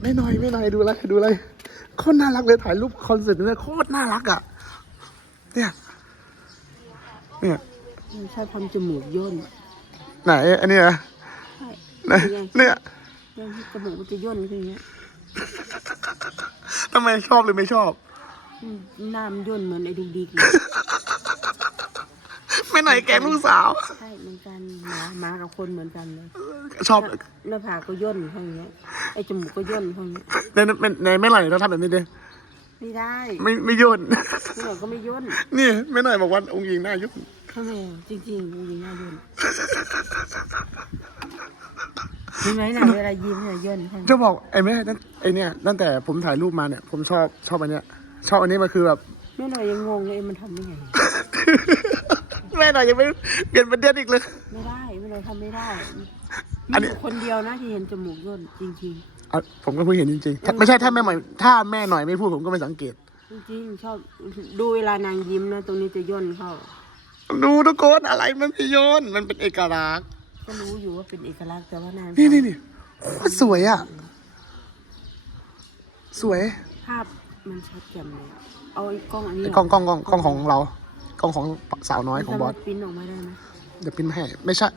ไม่หน่อยไม่หน่อยดูอะไรดูอะไรโคตรน่ารักเลยถ่ายรูปคอนเสิร์ตเนี่ยโคตรน่ารักอะเนี่ยเนี่ยชอบทำจมูกย่นไหนอันนี้นะใช่ไหนเนี่ยย่นที่จมูกมันจะย่นขึ้นอย่างเงี้ยทำไมชอบหรือไม่ชอบอืมหน้ามันย่นเหมือนไอ้ดุกดิกเลยไม่ หน่อยแกล้งลูกสาว ใช่เหมือนกันหมาหมากับคนเหมือนกันเลยชอบหน้าผากก็ย่นเท่าอย่างเงี้ยไอ้จมูกก็ย่นเท่าอย่างเงี้ยในในในไม่หน่อยเราทำแบบนี้ดิไม่ได้ไม่ไม่ย่นไม่หน่อยก็ไม่ย่นนี่ไม่หน่อยบอกว่าองค์หญิงหน้าย่นทำไมอะจริงๆจริงๆหน้าย่นเห็นไหมหน้าเวลายิ้มเนี่ยย่นใช่ไหมจะบอกไอ้แม่ตั้งไอ้เนี่ยตั้งแต่ผมถ่ายรูปมาเนี่ยผมชอบชอบอันเนี้ยชอบอันนี้มันคือแบบไม่หน่อยยังงงเลยมันทำได้ไง แม่หน่อยยังไม่เปลี่ยนประเด็นอีกเลย ไม่ได้ไม่หน่อยทำไม่ได้อันนี้ มีอยู่คนเดียวนะที่เห็นจมูกย่นจริงอะผมก็เพิ่งเห็นจริงๆถ้าไม่ใช่ถ้าแม่หน่อยถ้าแม่หน่อยไม่พูดผมก็ไม่สังเกต ๆจริงๆชอบดูเวลานางยิ้มนะ ตรงนี้จะย่นเข้า ดูทุกคนอะไรมันไม่ย่นมันเป็นเอกลักษณ์ ก็รู้อยู่ว่าเป็นเอกลักษณ์แต่ว่านางนี่นี่นี่โคตรสวยอะ สวยภาพมันชัดแจ่มเลยเอาไอ้กล้องอันนี้ไอ้กล้องกล้องกล้องกล้องของเรา กล้องของสาวน้อยของบอสมันสามารถปริ้นออกมาได้ไหมเดี๋ยวปริ้นมาให้ ไม่ใช่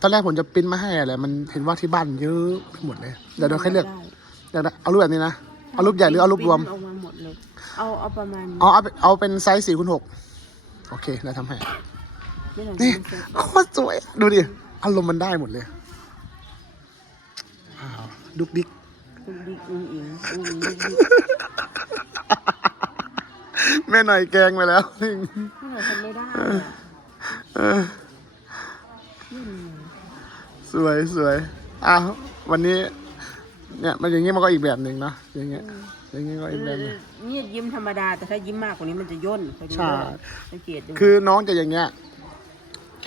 ตอนแรกผมจะปริ้นมาให้อะไรมันเห็นว่าที่บ้านเยอะไปหมดเลย เดี๋ยวเดี๋ยวค่อยเลือกได้เดี๋ยวนะเอารูปแบบนี้นะ เอารูปใหญ่หรือเอารูปรวมปนออกมาหมดเลย เอาเอาประมาณเอาเอาเอาเป็นไซส์สี่คูณหกโอเคเดี๋ยวทำให้ไม่หน่อยนี่ไม่เซ็ตโคตรสวย ดูดิ อารมณ์มันได้หมดเลยว้าวดุกดิกดุกดิกอุ้งอิงอุ้งอิงดุกดิกแม่หน่อยแกงไปแล้วไม่หน่อย ทำไม่ได้เออยื่นเลยสวยสวยอ้าววันนี้ เนี่ยมันอย่างงี้มันก็อีกแบบหนึ่งเนาะอย่างเงี้ยอย่างงี้ก็อีกแบบหนึงเนี่ยยิ้มธรรมดา แต่ถ้ายิ้มมากกว่านี้มันจะย่นคยดูใช่ด้วยสังเกตดูคือน้องจะอย่างเงี้ย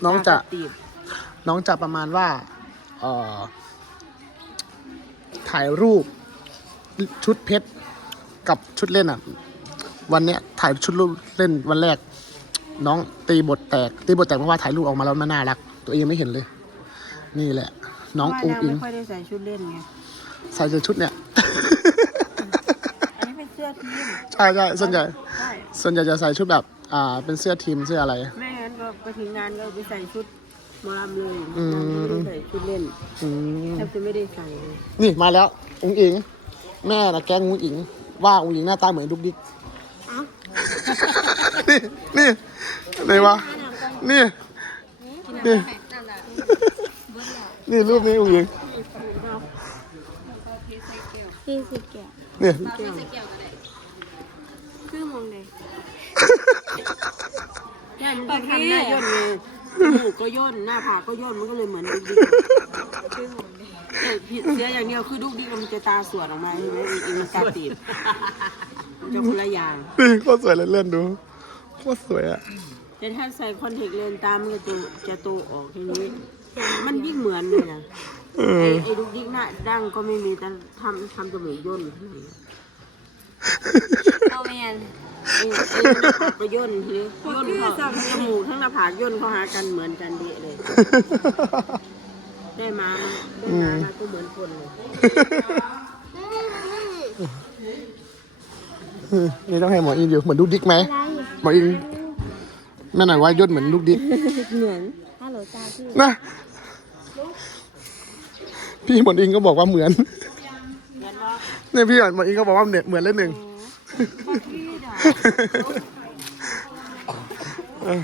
น้องจะ ตาตีบน้องจะประมาณว่าเอ่อถ่ายรูปชุดเพชรกับชุดเล่นอะ วันเนี้ยถ่ายชุดรูปเล่นวันแรก น้องตีบทแตก ตีบทแตกเพราะว่าถ่ายรูปออกมาแล้วมันน่ารัก ตัวเองยังไม่เห็นเลย นี่แหละ น้องเพอุ้ราะงว่าอิงนางไม่ค่อยได้ใส่ชุดเล่นไงใส่แต่ชุดเนี่ยอันนี้เป็นเสื้อทีมใช่ใช่ส่วนใหญ่ใช่ส่วนใหญ่จะใส่ชุดแบบ อ่า เป็นเสื้อทีมเสื้ออะไรไม่งั้นก็ไปถึงงานก็ไปใส่ชุดหมอลำเลยอืมนางไม่ได้ใส่ชุดเล่นอืมแทบจะไม่ได้ใส่เลยนี่มาแล้วอุ้งอิง แม่นะแกล้งอุ้งอิง ว่าอุ้งอิงหน้าตาเหมือนดุกดิก นี่นี่ไหนวะนี่นี่นี่รูปนี้อุ้งอิงพี่สิแก้วนี่คือมองเลยใช่มันทำหน้าย่นไงจมูกก็ย่นหน้าผากก็ย่นมันก็เลยเหมือนดุกดิกคือมองเลยแต่ผิดเสียอย่างเดียวคือดุกดิกมันจะตาสวดออกมาใช่ไหมอีกมันตาตีบมันจะคนละอย่างนี่โคตรสวยเลยเลื่อนดูโค ตรสวยอะแต่ถ้าใส่คอนแทคเลนส์ตามันก็จะจะโตออกทีนี้ มันยิ่งเหมือนเลยนะเอไอ้อ ไอ้ดุกดิกหน้าดั้งก็ไม่มีแต่ทำทำจมูกย่นเอาแมนไอ้ไอ้หน้าผากก็ย่นทีนี้ย่นเขาจมูกทั้งหน้าผากย่นเข้าหากันเหมือนกันเดะเลย ได้มาได้มามาก็เหมือนคนเลยนี่ต้องให้หมออินอยู่เหมือนดุกดิกไหมห มอเอินแม่หน่อยว่าย่นเหมือนดุกดิกเหมือนฮัลโหลจ้าพี่นะพี่หมอนอิงก็บอกว่าเหมือนเนี่ยพี่หมอนอิงก็บอกว่าเนี่ยเหมือนเล่นหนึ่งอ่า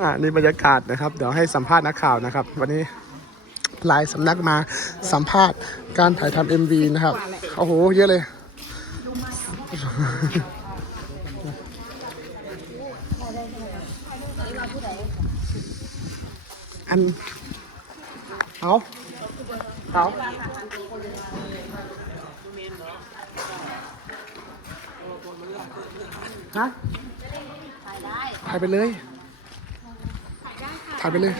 อ่านี่บรรยากาศนะครับ เดี๋ยวให้สัมภาษณ์นักข่าวนะครับ วันนี้หลายสำนักมาสัมภาษณ์การถ่ายทำเอ็มวีนะครับ โอ้โห เยอะเลย อัน เอาเอาฮะถ่ายไปเลย ถ่ายไปเลย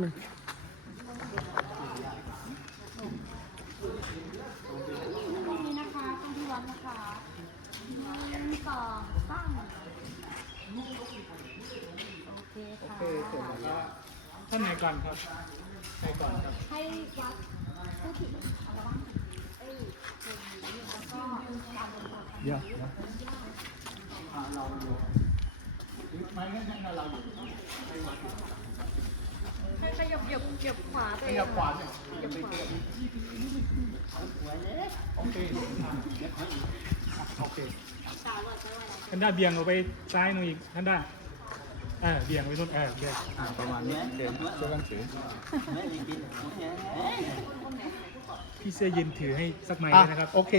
หนึ่งนี่นะคะต้องที่วัดนะคะหนึ่งสองสามโอเคค่ะ ท่านไหนก่อนครับใครก่อนครับ ให้วัดผู้ที่เอ้ยแล้วก็การลงโทษเดี๋ยวนะอ่าเราอยู่ไม่ไม่ใช่เราอยู่ไม่วัด ให้ขยับเหยียบเหยียบขวาไปขยับขวาเนี่ยขยับไปเรื่อยโอเคอะเดี๋ยวให้อีกอะโอเคท่านด้าเบี่ยงออกไปซ้ายหน่อยอีกท่านด้าเออเบี่ยงไปนู่นเออเบี่ยงอ่าประมาณนี้เดินช่วยกันถือพี่เสื้อยืนถือให้สักไม้นะครับ โอเค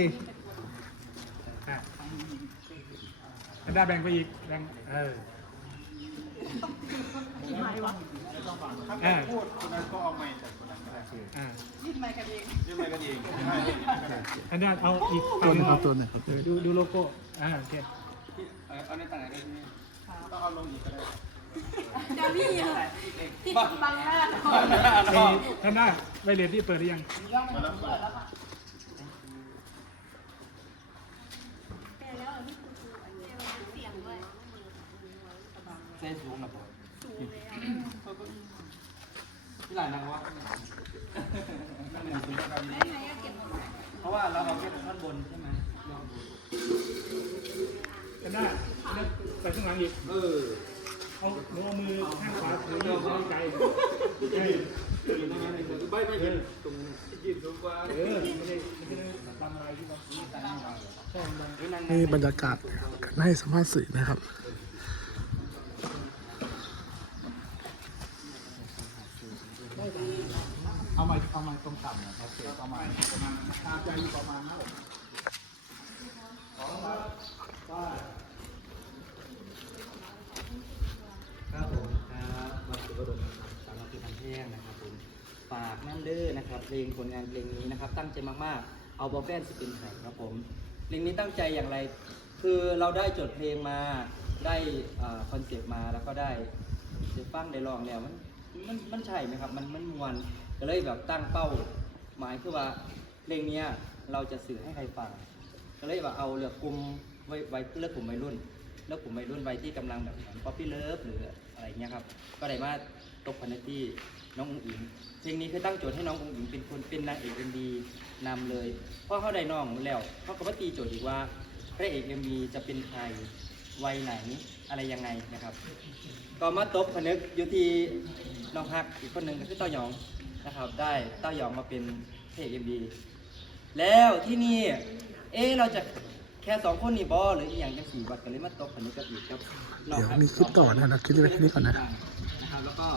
ท่านด้าแบ่งไปอีกแบ่งเออ อ่าพูดคนนั้นก็เอาไม้จากคนนั้นก็ได้อ่ายื่นไม้กันเองอันนั้นเอาอีกตัวนี้ครับเอาตัวนี้ครับดูดูโลโก้อ่าโอเคเอาในต่างไหนได้ไหมต้องเอาลงอีกก็ได้จะพี่ที่บังหน้าเอ้ยท่านหน้าไวเลสที่เปิดหรือยังเสียงด้วย เส้นสูงหน่อยที่หลายนางวะเพราะว่าเราเอาแค่ท่อนบนใช่ไหมท่านหน้าท่านหน้าไปข้างหลังอีกเออเอาหนูเอามือข้างขวาถือยืดให้ไกลเออยืนตรงนั้นเลยไม่ไม่ยืนตรงนี้ยืนสูงกว่าเออไม่ได้ไม่ได้ทำอะไรที่เราใช่มันนี่บรรยากาศการให้สัมภาษณ์สื่อนะครับ เอา มาเอามาตรงต่ำนะโอเคประมาณประมาณตามใจอยู่ประมาณนั้นแหละครับผมครับวัดสุวรรณสามพิพันธ์แท่งนะครับผมฝากนั่นเด้อนะครับเพลงผลงานเพลงนี้นะครับ ตั้งใจมากๆ เอาบอแฟนสปินไห่ครับผมเพลงนี้ตั้งใจอย่างไร คือเราได้จดเพลงมาได้คอนเซปต์มาแล้วก็ได้ได้ฟังได้ลองแล้วมันมันมันใช่ไหมครับ มันมันมวน ก็เลยแบบตั้งเป้าหมายคือว่าเพลงเนี้ยเราจะสื่อให้ใครฟัง ก็เลยว่าเอาเลือกกลุ่มไว้ไว้เลือกกลุ่มวัยรุ่นเลือกกลุ่มวัยรุ่นวัยที่กำลังแบบป๊อปปี้เลิฟหรืออะไรเงี้ยครับ ก็ได้มาตกพันที่น้องอุ๋งอิงเพลงนี้คือตั้งโจทย์ให้น้องอุ๋งอิงเป็นคนเป็นนางเอกเอ็มดีนำเลยเพราะเขาได้น้องแล้วเขาก็มาตีโจทย์อีกว่าพระเอกเอ็มดีจะเป็นใครวัยไหนอะไรยังไงนะครับ ก็มาตบผนึกอยู่ที่น้องฮักอีกคนหนึ่งก็คือเต้ายอง นะครับ ได้เต้ายองมาเป็นพระเอกเอ็มดีแล้วที่นี่ เอ๊ะเราจะแค่สองคนนี่บอหรืออีกอย่างจะสี่วัดกันเลยมาตกผนึกกันอีกครับเดี๋ยวมีคลิปต่อนะครับคลิปนี้ไว้แค่นี้ก่อนนะครับนะครับแล้วก็